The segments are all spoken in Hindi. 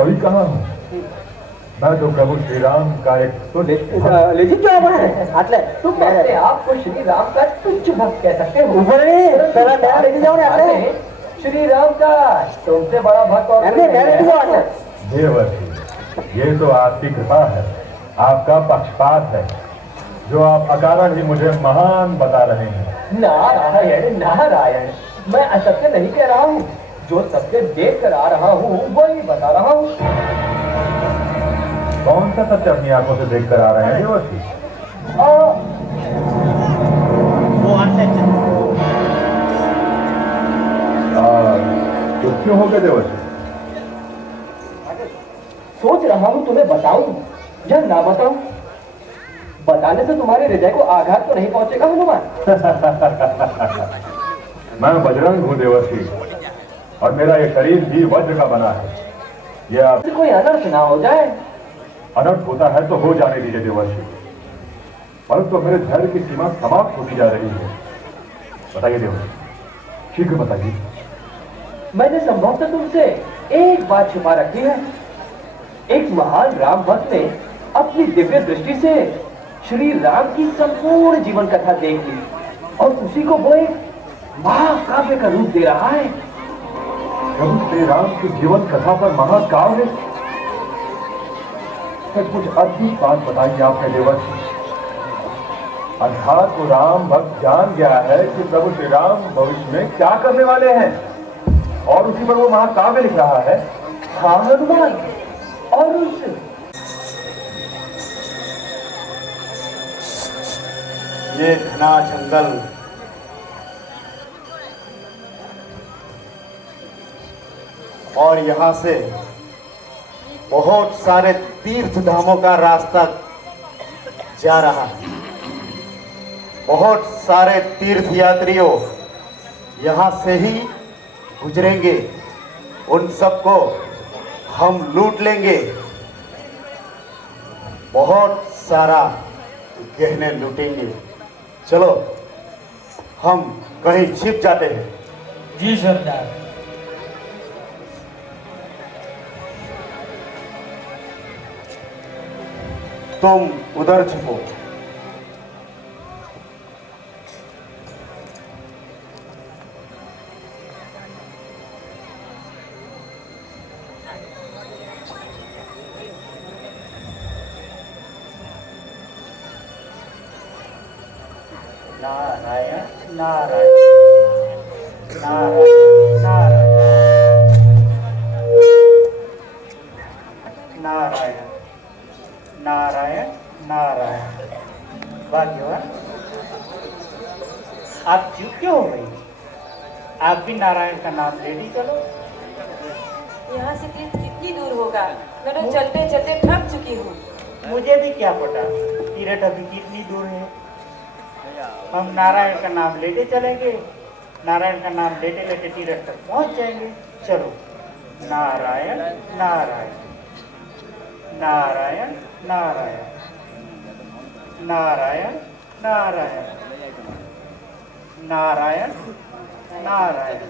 कवि कहाँ हूँ? मैं तो प्रभु श्री राम का एक तो लेकिन क्या हुआ है आटले तुम अपने आप को श्री राम का तुच्छ भक्त कह सकते हो। ऊपर पहला नया लेके जाओ आटले श्री राम का तुमसे बड़ा भक्त और अरे नया लेके जाओ आटले। देवर्षि, ये तो आपकी कृपा है, आपका पक्षपात है, जो आप अकारण ही मुझे महान बता रहे हैं। नारायण नारायण, मैं असत्य नहीं कह रहा हूँ, जो सत्य देख कर आ रहा हूँ वही बता रहा हूँ। कौन सा सत्य अपनी आंखों से देख कर आ रहे हैं देवर्षि? तो क्यों हो गए देवर्षि? सोच रहा हूँ तुम्हें बताऊं या ना बताऊं। बताने से तुम्हारे हृदय को आघात तो नहीं पहुंचेगा हनुमान? मैं बजरंग हूँ देवर्षि, और मेरा ये शरीर भी वज्र का बना है। यह कोई अनर्थ ना हो जाए। अनर्थ होता है तो हो जाने दीजिए देवर्षि, परंतु तो मेरे धैर्य की सीमा समाप्त होती जा रही है। बताइए देवर्षि, शीघ्र बताइए। मैंने संभवतः तुमसे एक बात छिपा रखी है। एक महान राम भक्त ने अपनी दिव्य दृष्टि से श्री राम की संपूर्ण जीवन कथा देख ली, और उसी को वो एक महाकाव्य का रूप दे रहा है। प्रभु श्री राम की जीवन कथा पर महाकाव्य? कुछ अद्भुत बात बताइए आपने देवर्षि। अर्थात वो राम भक्त जान गया है कि प्रभु श्री राम भविष्य में क्या करने वाले हैं, और उसी पर वो महाकाव्य लिख रहा है। हाँ हनुमान, और उस ये घना जंगल, और यहाँ से बहुत सारे तीर्थ धामों का रास्ता जा रहा है। बहुत सारे तीर्थ यात्रियों यहाँ से ही गुजरेंगे, उन सबको हम लूट लेंगे। बहुत सारा गहने लूटेंगे। चलो हम कहीं छिप जाते हैं। जी सरदार। तुम उधर छुपो। नारायण नारायण नारायण नारायण नारायण नारायण नारायण। भाग्यवान, आप चुप क्यों हो गई? आप भी नारायण का नाम ले ली। चलो। यहाँ से तीर्थ कितनी दूर होगा? मैं तो चलते चलते थक चुकी हूँ। मुझे भी क्या पता तीर्थ अभी कितनी दूर है। हम नारायण का नाम लेते चलेंगे, नारायण का नाम लेते लेते तीर्थ तक पहुँच जाएंगे। चलो। नारायण नारायण नारायण नारायण नारायण नारायण नारायण नारायण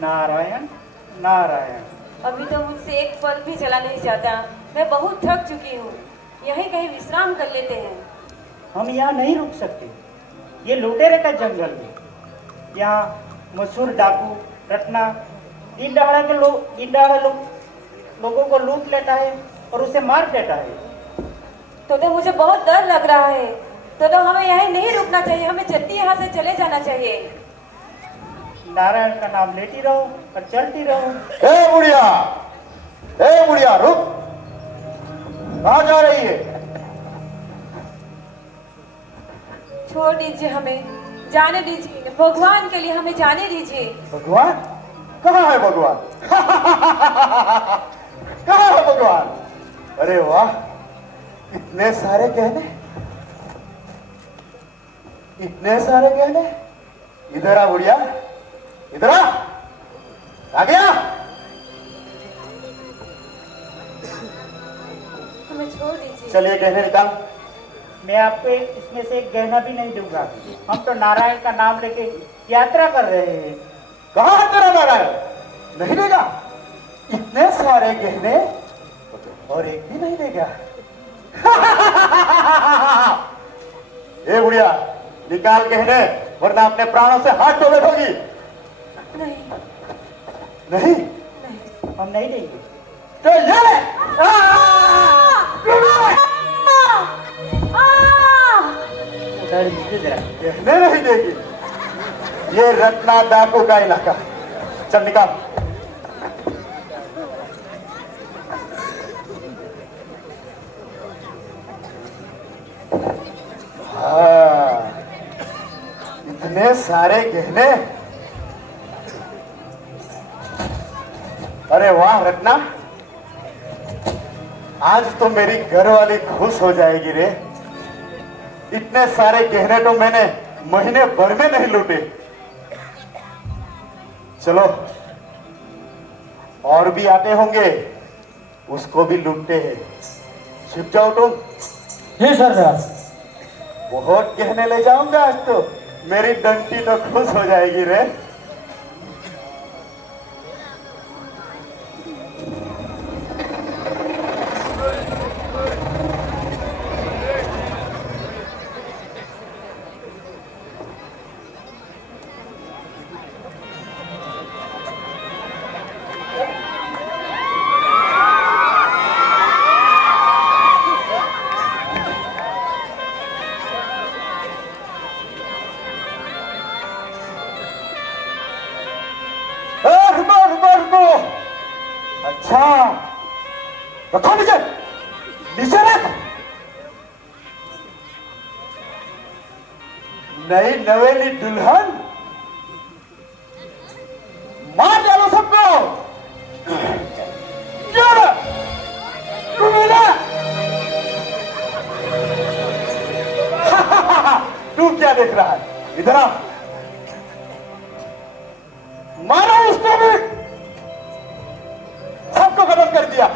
नारायण नारायण। अभी तो मुझसे एक पल भी चला नहीं जाता। मैं बहुत थक चुकी हूँ। यहीं कहीं विश्राम कर लेते हैं। हम यहाँ नहीं रुक सकते। ये लुटेरे का जंगल है। यहाँ मशहूर डाकू रत्ना दिन दहाड़े लोगों को लूट लेता है और उसे मार देता है। तो मुझे बहुत डर लग रहा है। तो हमें यहीं नहीं रुकना चाहिए। हमें जल्दी यहाँ से चले जाना चाहिए। नारायण का नाम लेती रहो और चलती रहो। ए बुढ़िया रुक। कहाँ जा रही है? छोड़ दीजिए, हमें जाने दीजिए। भगवान के लिए हमें जाने दीजिए। भगवान? कहाँ है भगवान? कहाँ है भगवान? अरे वाह, इतने सारे गहने, इतने सारे गहने। इधर आ बुढ़िया, इधर आ गया। हमें छोड़ दीजिए। चलिए गहने निकाल। मैं आपको इसमें से एक गहना भी नहीं दूंगा। हम तो नारायण का नाम लेके यात्रा कर रहे हैं। कहाँ है तेरा नारायण? नहीं देगा? इतने इतने सारे गहने और एक भी नहीं देगा। ए बुढ़िया, निकाल गहने वरना अपने प्राणों से हाथ धो बैठोगी। नहीं नहीं हम नहीं देंगे। तो ये ले। उधर नीचे जरा। गहने नहीं देगी। ये रत्ना डाकू का इलाका। चल निकाल। हाँ, इतने सारे गहने। अरे वाह रत्ना, आज तो मेरी घरवाली खुश हो जाएगी रे। इतने सारे गहने तो मैंने महीने भर में नहीं लूटे। चलो और भी आते होंगे, उसको भी लूटते हैं। छिप जाओ तुम। जी सरदार। बहुत गहने ले जाऊंगा आज तो, मेरी डंटी तो खुश हो जाएगी रे। रुको रुको रुको। अच्छा रखो नीचे, नीचे रख। नई नवेली दुल्हन, मार डालो सबको। तू क्या देख रहा है, इधर आ। मारो उसको भी। सबको खत्म कर दिया।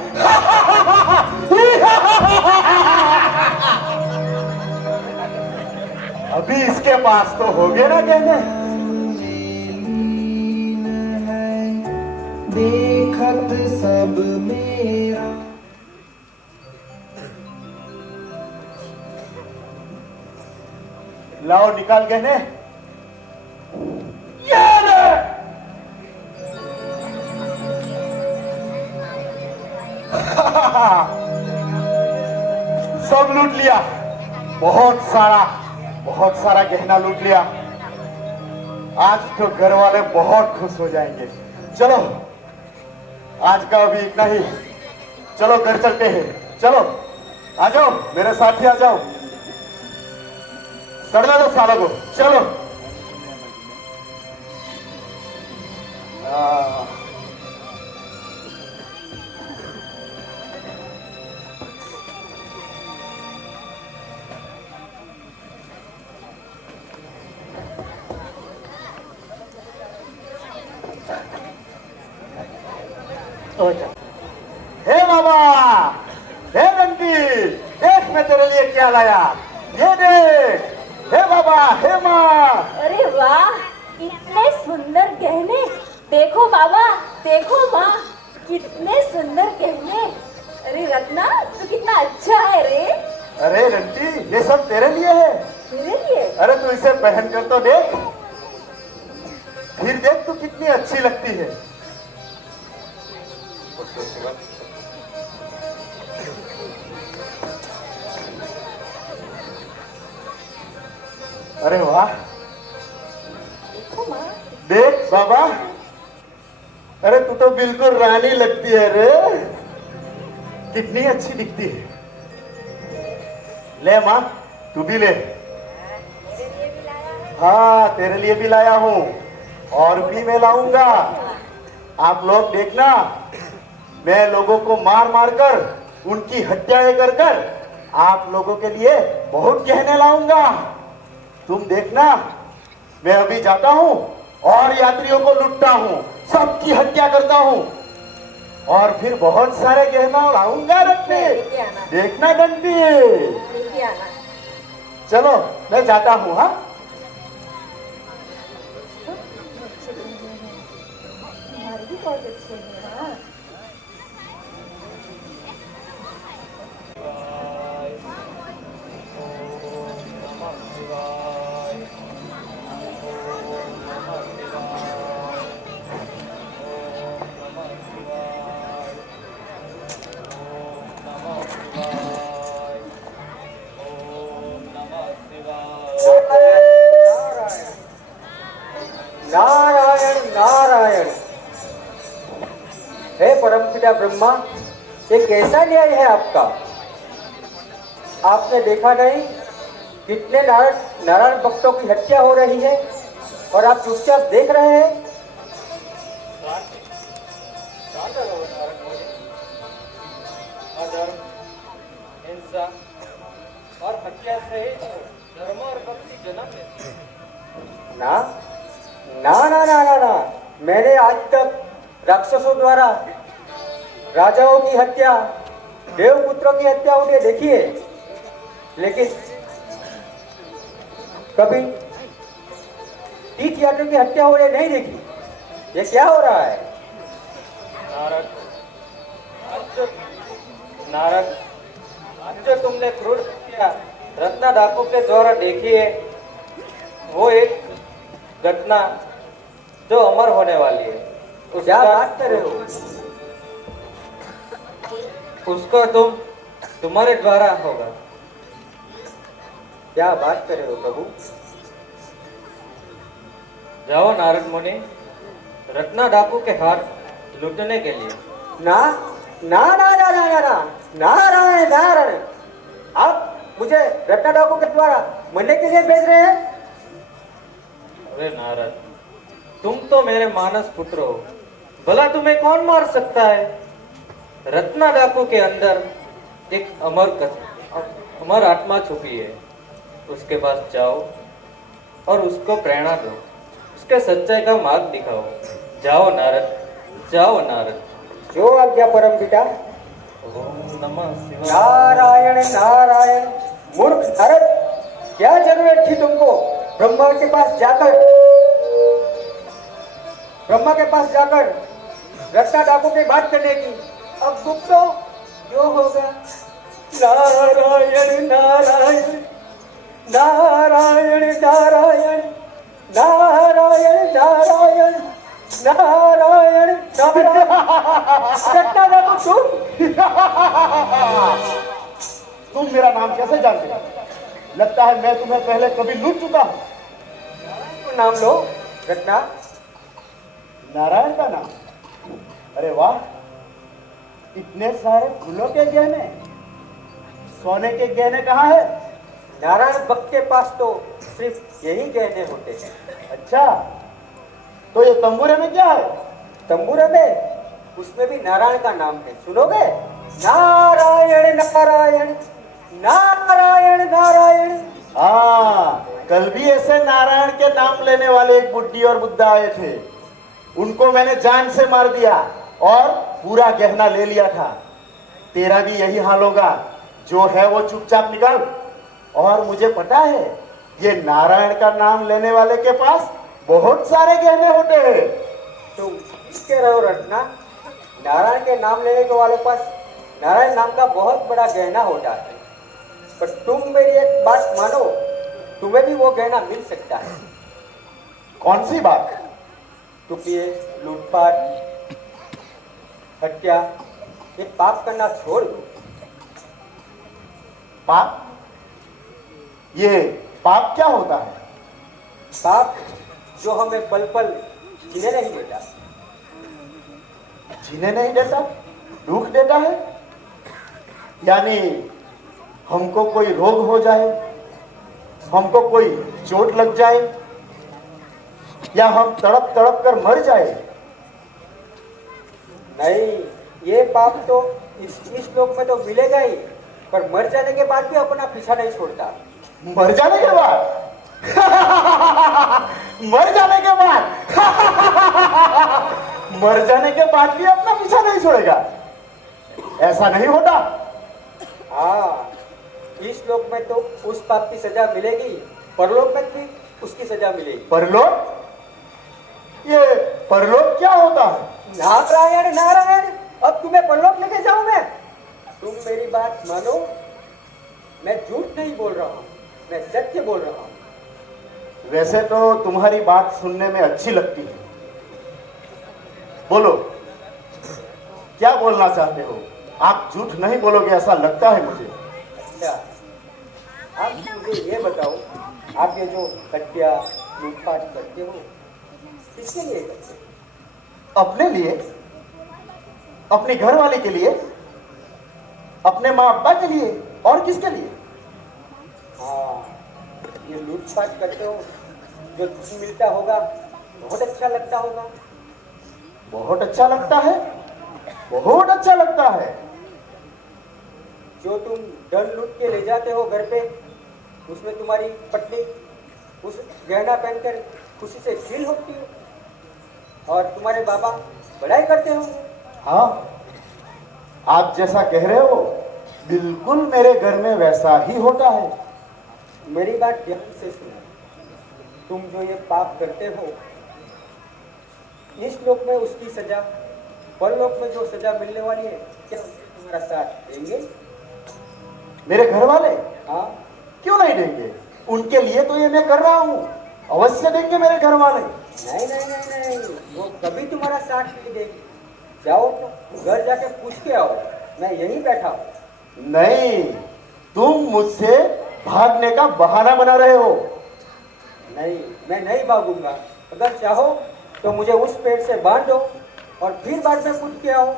अभी इसके पास तो हो गए ना गहने। देखत सब मेरा। लाओ निकाल गहने। ये ले। सब लूट लिया। बहुत सारा गहना लूट लिया। आज तो घर वाले बहुत खुश हो जाएंगे। चलो आज का अभी इतना ही। चलो घर चलते हैं। चलो आ जाओ, मेरे साथ ही आ जाओ। सड़ने दो सालों को। चलो हे बाबा, हे बंटी, देख मैं तेरे लिए क्या लाया। ये देख। हे बाबा, हे माँ। अरे वाह, इतने सुंदर गहने। देखो बाबा, देखो माँ, कितने सुंदर गहने। अरे रत्ना, तू कितना अच्छा है रे। अरे रंटी, ये सब तेरे लिए है। मेरे लिए? अरे तू इसे पहन कर तो देख, फिर देख तू कितनी अच्छी लगती है। अरे वाह, देख बाबा। अरे तू तो बिल्कुल रानी लगती है रे। कितनी अच्छी दिखती है। ले माँ, तू भी ले। हाँ तेरे लिए भी लाया हूँ, और भी मैं लाऊंगा। आप लोग देखना, मैं लोगों को मार मार कर उनकी हत्याएं कर कर आप लोगों के लिए बहुत गहने लाऊंगा। तुम देखना, मैं अभी जाता हूँ और यात्रियों को लूटता हूँ, सबकी हत्या करता हूँ, और फिर बहुत सारे गहना लाऊंगा रखने। देखना डंडी। चलो मैं जाता हूँ। हाँ परमपिता ब्रह्मा, ये कैसा न्याय है आपका? आपने देखा नहीं कितने नारायण भक्तों की हत्या हो रही है और आप चुपचाप देख रहे हैं? अधर्म, हिंसा और हत्या से धर्म और भक्ति जन्म लेती है। ना ना ना ना ना ना, मैंने आज तक राक्षसों द्वारा राजाओं की हत्या, देवपुत्रों की हत्या होती देखी है, लेकिन कभी तीर्थयात्रियों की हत्या हो नहीं देखी। ये क्या हो रहा है? नारद, आज जो तुमने क्रूर हत्या रत्ना डाकू के द्वारा देखी है, वो एक घटना जो अमर होने वाली है। क्या बात कर रहे हो? उसको तुम्हारे द्वारा होगा। क्या बात कर रहे हो प्रभु? जाओ नारद मुनि, रत्ना डाकू के हाथ लूटने के लिए। ना ना ना ना ना ना ना, नारायण नारायण, आप मुझे रत्ना डाकू के द्वारा मरने के लिए भेज रहे हैं? अरे नारद, तुम तो मेरे मानस पुत्र हो, भला तुम्हें कौन मार सकता है? रत्ना डाकू के अंदर एक अमर आत्मा छुपी है, उसके पास जाओ और उसको प्रेरणा दो, उसके सच्चाई का मार्ग दिखाओ। जाओ नारद, जाओ नारद। जो आज्ञा परम पिता। ओम नमः शिवाय। नारायण नारायण। मूर्ख नारद, क्या जरूरत थी तुमको ब्रह्मा के पास जाकर रत्ना डाकू की बात करने की? अब तुम तो जो होगा। नारायण नारायण नारायण नारायण नारायण नारायण नारायण नारायण। रत्ना डाकू तुम मेरा नाम कैसे जानते हो? लगता है मैं तुम्हें पहले कभी लूट चुका हूं। तुम नाम लो रत्ना। नारायण का नाम? अरे वाह, इतने सारे फूलों के गहने, सोने के गहने कहाँ है? नारायण भक्त के पास तो सिर्फ यही गहने होते हैं। अच्छा, तो ये तंबूरे में क्या है? तंबूरे में, उसमें भी नारायण का नाम है, सुनोगे? नारायण नारायण नारायण नारायण। हाँ, कल भी ऐसे नारायण के नाम लेने वाले एक बुड्ढी और बुड्ढा आए थे, उनको मैंने जान से मार दिया और पूरा गहना ले लिया था। तेरा भी यही हाल होगा, जो है वो चुपचाप निकल। और मुझे पता है, ये नारायण का नाम लेने वाले के पास बहुत सारे गहने होते हैं। तुम कह रहे हो रत्ना, नारायण के नाम लेने के वालों के पास नारायण नाम का बहुत बड़ा गहना होता है, पर तुम मेरी एक बात मानो, तुम्हें भी वो गहना मिल सकता है। कौन सी बात? तुम ये लूटपाट, हत्या, ये पाप करना छोड़ दो। पाप? ये पाप क्या होता है? पाप जो हमें पल पल जीने नहीं देता। जीने नहीं देता? दुख देता है? यानी हमको कोई रोग हो जाए, हमको कोई चोट लग जाए, या हम तड़प तड़प कर मर जाए? नहीं, ये पाप तो इस लोक में तो मिलेगा ही, पर मर जाने के बाद भी अपना पीछा नहीं छोड़ता। मर जाने के बाद? मर जाने के बाद? मर जाने के बाद भी अपना पीछा नहीं छोड़ेगा? ऐसा नहीं होता। हाँ, इस लोक में तो उस पाप की सजा मिलेगी, परलोक में भी उसकी सजा मिलेगी। परलोक? ये परलोक क्या होता है? नारायण नारायण, अब तुम्हें परलोक लेके जाऊं मैं? तुम मेरी बात मानो, मैं झूठ नहीं बोल रहा हूँ, मैं सत्य बोल रहा हूँ। वैसे तो तुम्हारी बात सुनने में अच्छी लगती है। बोलो, क्या बोलना चाहते हो? आप झूठ नहीं बोलोगे ऐसा लगता है मुझे। अच्छा, आप मुझे ये बताओ, आप ये जो हत्या लूटपाट करते हो, किसके लिए करते हो? अपने लिए? अपनी घरवाली के लिए, अपने माँ अब्बा के लिए, और किसके लिए? हाँ, ये लूटपाट करते हो, जो दुख मिलता होगा बहुत अच्छा लगता होगा। बहुत अच्छा लगता है, बहुत अच्छा लगता है। जो तुम धन लूट के ले जाते हो घर पे, उसमें तुम्हारी पत्नी उस गहना पहनकर खुशी से खिल होती है, और तुम्हारे बाबा बड़ाई करते होंगे। हाँ, आप जैसा कह रहे हो बिल्कुल मेरे घर में वैसा ही होता है। मेरी बात ध्यान से सुनो। तुम जो ये पाप करते हो, इस लोक में उसकी सजा, परलोक में जो सजा मिलने वाली है, क्या तुम्हारा साथ देंगे? मेरे घर वाले हाँ, क्यों नहीं देंगे? उनके लिए तो ये मैं कर रहा हूँ, अवश्य देंगे मेरे घर वाले। नहीं नहीं नहीं नहीं, वो कभी तुम्हारा साथ नहीं देंगे। जाओ तो घर जाके पूछ के आओ, मैं यहीं बैठा हूँ। नहीं, तुम मुझसे भागने का बहाना बना रहे हो। नहीं, मैं नहीं भागूंगा। अगर चाहो तो मुझे उस पेड़ से बांध दो और फिर बाद में पूछ के आओ।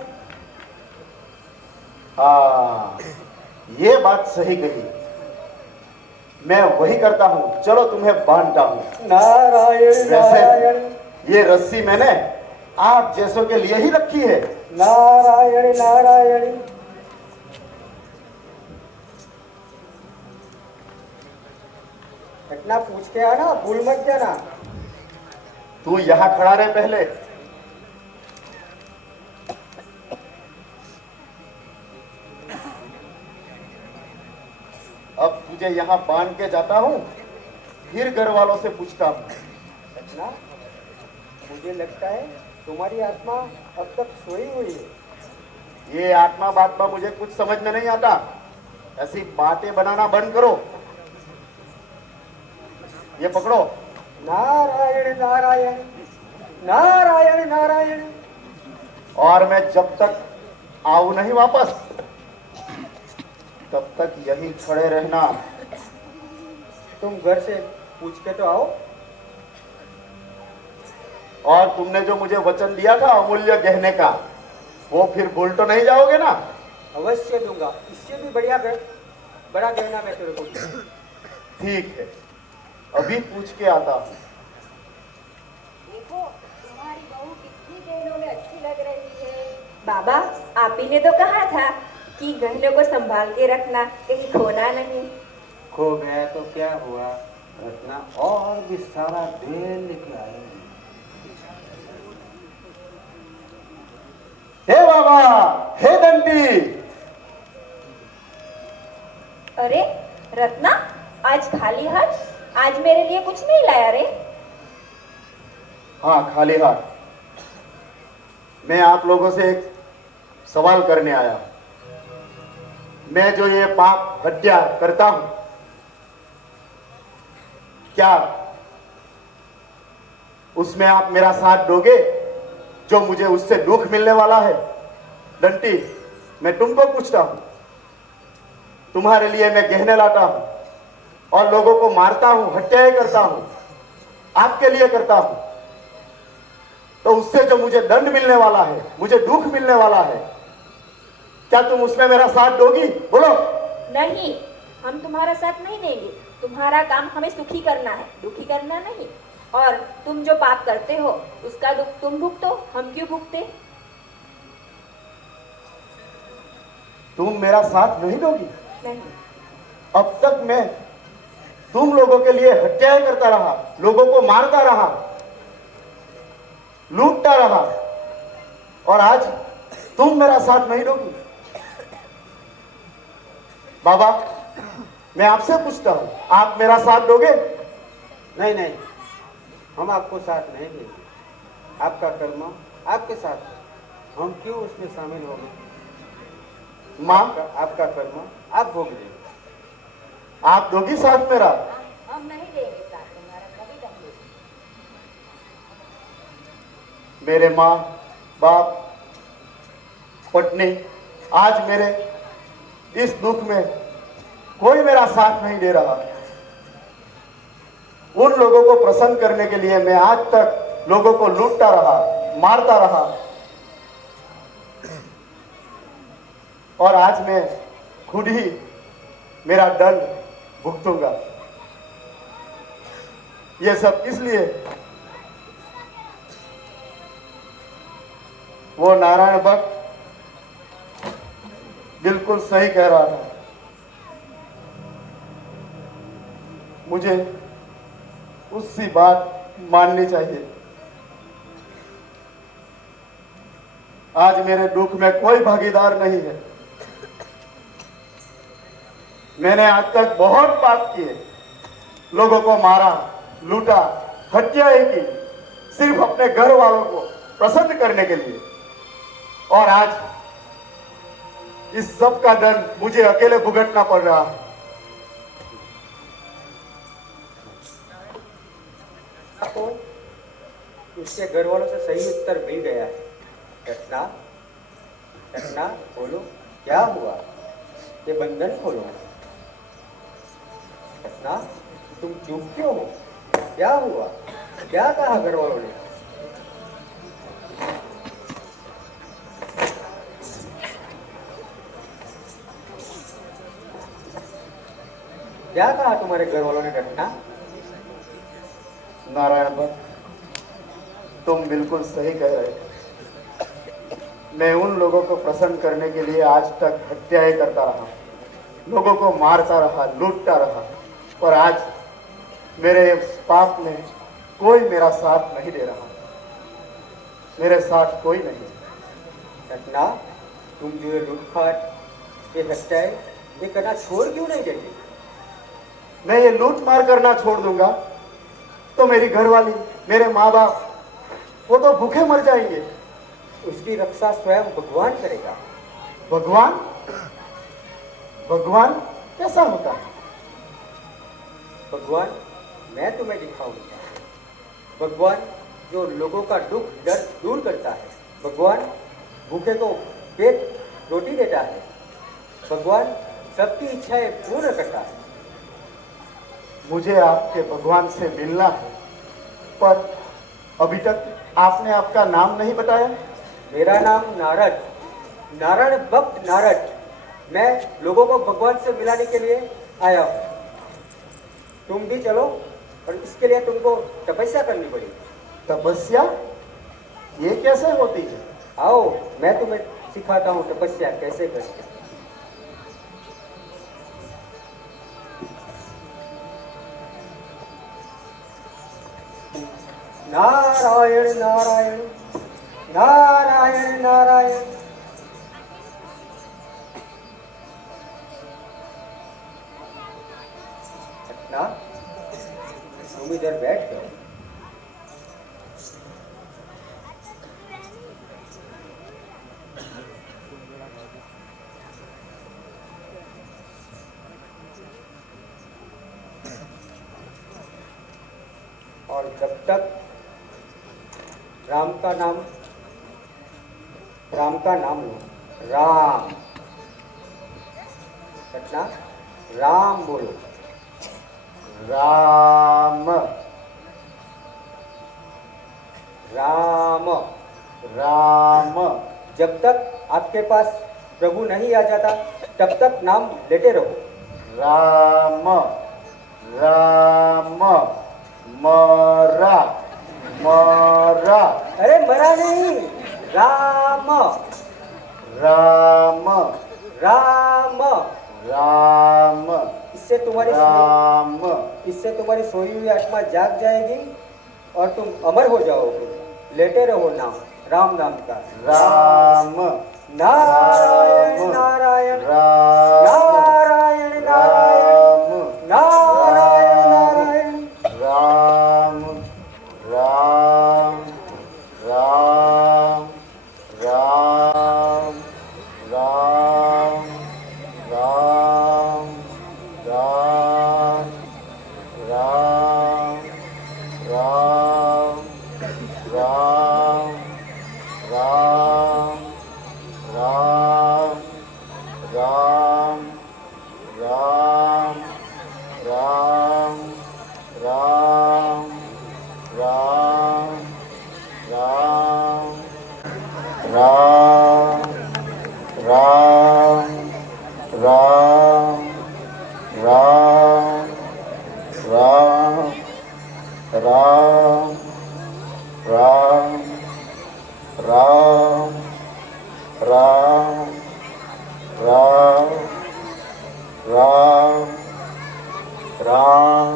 हाँ, ये बात सही कही, मैं वही करता हूँ। चलो तुम्हें बांधता हूँ। नारायण नारायण वैसे ये रस्सी मैंने आप जैसों के लिए ही रखी है। नारायण नारायण। घटना पूछ के आना, भूल मत जाना। तू यहाँ खड़ा रहे पहले। अब तुझे यहाँ बांध के जाता हूँ, फिर घर वालों से पूछता हूँ। घटना, मुझे लगता है तुम्हारी आत्मा अब तक सोई हुई है। ये आत्मा बात्मा मुझे कुछ समझ में नहीं आता। ऐसी बातें बनाना बंद करो। ये पकड़ो। नारायण नारायण नारायण नारायण। और मैं जब तक आऊं नहीं वापस, तब तक यही खड़े रहना। तुम घर से पूछ के तो आओ। और तुमने जो मुझे वचन दिया था अमूल्य गहने का, वो फिर भूल तो नहीं जाओगे ना? अवश्य दूंगा। इससे भी बड़ा गहना मैं तेरे को दूंगा। ठीक है, अभी पूछ के आता हूँ। देखो तुम्हारी बहू कितनी गहनों में अच्छी लग रही है। बाबा, आप ही ने तो कहा था कि गहनों को संभाल के रखना, कहीं खोना नहीं। खो गया तो क्या हुआ रत्ना, और भी सारा ढेर लेके आएंगे। हे बाबा, हे दंडी। अरे रत्ना, आज खाली हाथ? आज मेरे लिए कुछ नहीं लाया रे? हाँ, खाली हाथ। मैं आप लोगों से एक सवाल करने आया। मैं जो ये पाप हत्या करता हूं, क्या उसमें आप मेरा साथ दोगे, जो मुझे उससे दुख मिलने वाला है? डंटी, मैं तुमको पूछता हूं। तुम्हारे लिए मैं गहने लाता हूं और लोगों को मारता हूं, हत्याएं करता हूं, आपके लिए करता हूं, तो उससे जो मुझे दंड मिलने वाला है, मुझे दुख मिलने वाला है, क्या तुम उसमें मेरा साथ दोगी? बोलो। नहीं, हम तुम्हारा साथ नहीं देंगे। तुम्हारा काम हमें सुखी करना है, दुखी करना नहीं। और तुम जो पाप करते हो उसका दुख तुम भुगतो, हम क्यों भुगते? तुम मेरा साथ नहीं दोगी? नहीं। अब तक मैं तुम लोगों के लिए हत्याएं करता रहा, लोगों को मारता रहा, लूटता रहा, और आज तुम मेरा साथ नहीं दोगी? बाबा, मैं आपसे पूछता हूं, आप मेरा साथ दोगे? नहीं नहीं, हम आपको साथ नहीं देंगे। आपका कर्म आपके साथ है, हम क्यों उसमें शामिल हो गए? माँ, आपका कर्म आप भोग लेंगे। आप दोगी साथ मेरा? हम नहीं देंगे साथ तुम्हारा, कभी नहीं। मेरे माँ बाप पत्नी आज मेरे इस दुख में कोई मेरा साथ नहीं दे रहा। उन लोगों को प्रसन्न करने के लिए मैं आज तक लोगों को लूटता रहा, मारता रहा, और आज मैं खुद ही मेरा दंड भुगतूंगा। ये सब इसलिए वो नारायण भक्त बिल्कुल सही कह रहा था। मुझे उसकी बात माननी चाहिए। आज मेरे दुख में कोई भागीदार नहीं है। मैंने आज तक बहुत पाप किए, लोगों को मारा, लूटा, हत्याएं की, सिर्फ अपने घर वालों को प्रसन्न करने के लिए। और आज इस सब का दंड मुझे अकेले भुगतना पड़ रहा है। आपको उसके घर वालों से सही उत्तर मिल गया है। रत्ना, रत्ना बोलो, क्या हुआ? ये बंधन खोलो। रत्ना, तुम चुप क्यों हो? क्या हुआ? क्या कहा घर वालों ने? क्या कहा तुम्हारे घर वालों ने रत्ना? नारायण भक्त, तुम बिल्कुल सही कह रहे हो। मैं उन लोगों को प्रसन्न करने के लिए आज तक हत्याएं करता रहा, लोगों को मारता रहा, लूटता रहा, और आज मेरे इस पाप में कोई मेरा साथ नहीं दे रहा। मेरे साथ कोई नहीं। रत्ना, तुम जो ये लूटपाट, ये हत्याएं, ये करना छोड़ क्यों नहीं देते? मैं ये लूट मार करना छोड़ दूंगा तो मेरी घरवाली, मेरे माँ बाप, वो तो भूखे मर जाएंगे। उसकी रक्षा स्वयं भगवान करेगा। भगवान? भगवान कैसा होता है? भगवान मैं तुम्हें दिखाऊंगा। भगवान जो लोगों का दुख दर्द दूर करता है। भगवान भूखे को पेट रोटी देता है। भगवान सबकी इच्छाएं पूर्ण करता है। मुझे आपके भगवान से मिलना है, पर अभी तक आपने आपका नाम नहीं बताया। मेरा नाम नारद, नारायण भक्त नारद। मैं लोगों को भगवान से मिलाने के लिए आया हूँ। तुम भी चलो, और इसके लिए तुमको तपस्या करनी पड़ेगी। तपस्या? ये कैसे होती है? आओ, मैं तुम्हें सिखाता हूँ तपस्या कैसे करते हैं। नारायण नारायण नारायण नारायण। रत्ना, तुम इधर बैठ जाओ। और जब तक राम का नाम लो। राम। रत्ना, राम बोलो। राम राम। राम। जब तक आपके पास प्रभु नहीं आ जाता, तब तक नाम लेते रहो। राम राम। मरा मरा। अरे मरा नहीं, राम राम राम। राम इससे राम। तुम्हारी सोई हुई आत्मा जाग जाएगी और तुम अमर हो जाओगे। लेते रहो नाम, राम नाम का। राम नारायण नारायण राम नारायण नारायण नारायण नारायण। राम राम राम राम राम राम राम राम राम राम राम राम राम राम राम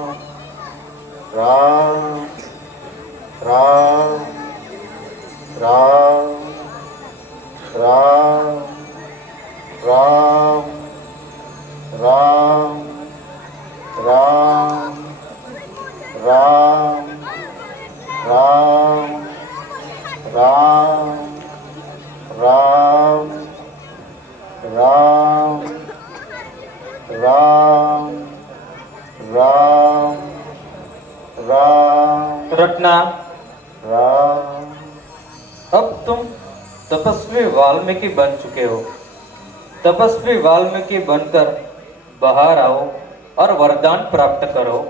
राम राम राम राम राम राम राम राम राम राम राम राम राम राम राम रत्ना, राम। अब तुम तपस्वी वाल्मीकि बन चुके हो। तपस्वी वाल्मीकि बनकर बाहर आओ और वरदान प्राप्त करो।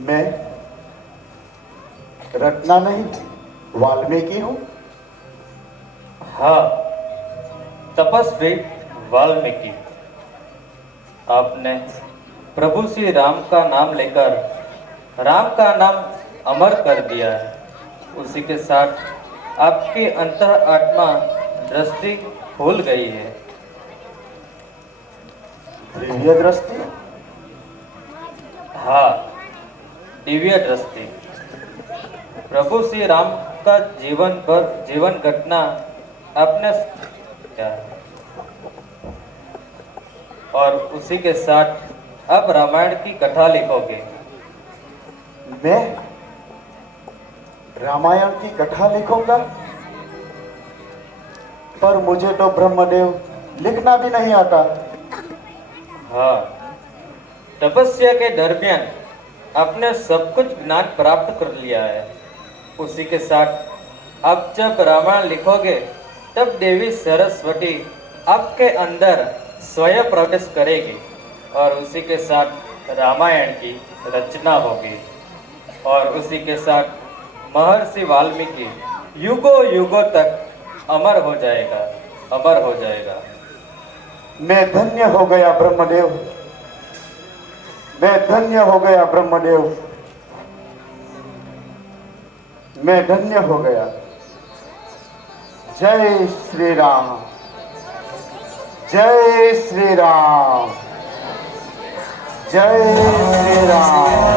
मैं रत्ना नहीं वाल्मीकि हूँ। हाँ, तपस्वी वाल्मीकि। आपने प्रभु श्री राम का नाम लेकर राम का नाम अमर कर दिया है। उसी के साथ आपकी अंतः आत्मा दृष्टि खुल गई है। दिव्य दृष्टि? हाँ, दिव्य दृष्टि। प्रभु श्री राम का जीवन घटना आपने किया है। और उसी के साथ अब रामायण की कथा लिखोगे। मैं रामायण की कथा लिखूंगा? पर मुझे तो ब्रह्मदेव लिखना भी नहीं आता। हाँ, तपस्या के दरमियान आपने सब कुछ ज्ञान प्राप्त कर लिया है। उसी के साथ आप जब रामायण लिखोगे तब देवी सरस्वती आपके अंदर स्वयं प्रवेश करेगी और उसी के साथ रामायण की रचना होगी। और उसी के साथ महर्षि वाल्मीकि युगों युगों तक अमर हो जाएगा, अमर हो जाएगा। मैं धन्य हो गया ब्रह्मदेव, मैं धन्य हो गया ब्रह्मदेव, मैं धन्य हो गया। जय श्री राम, जय श्री राम, जय श्री राम।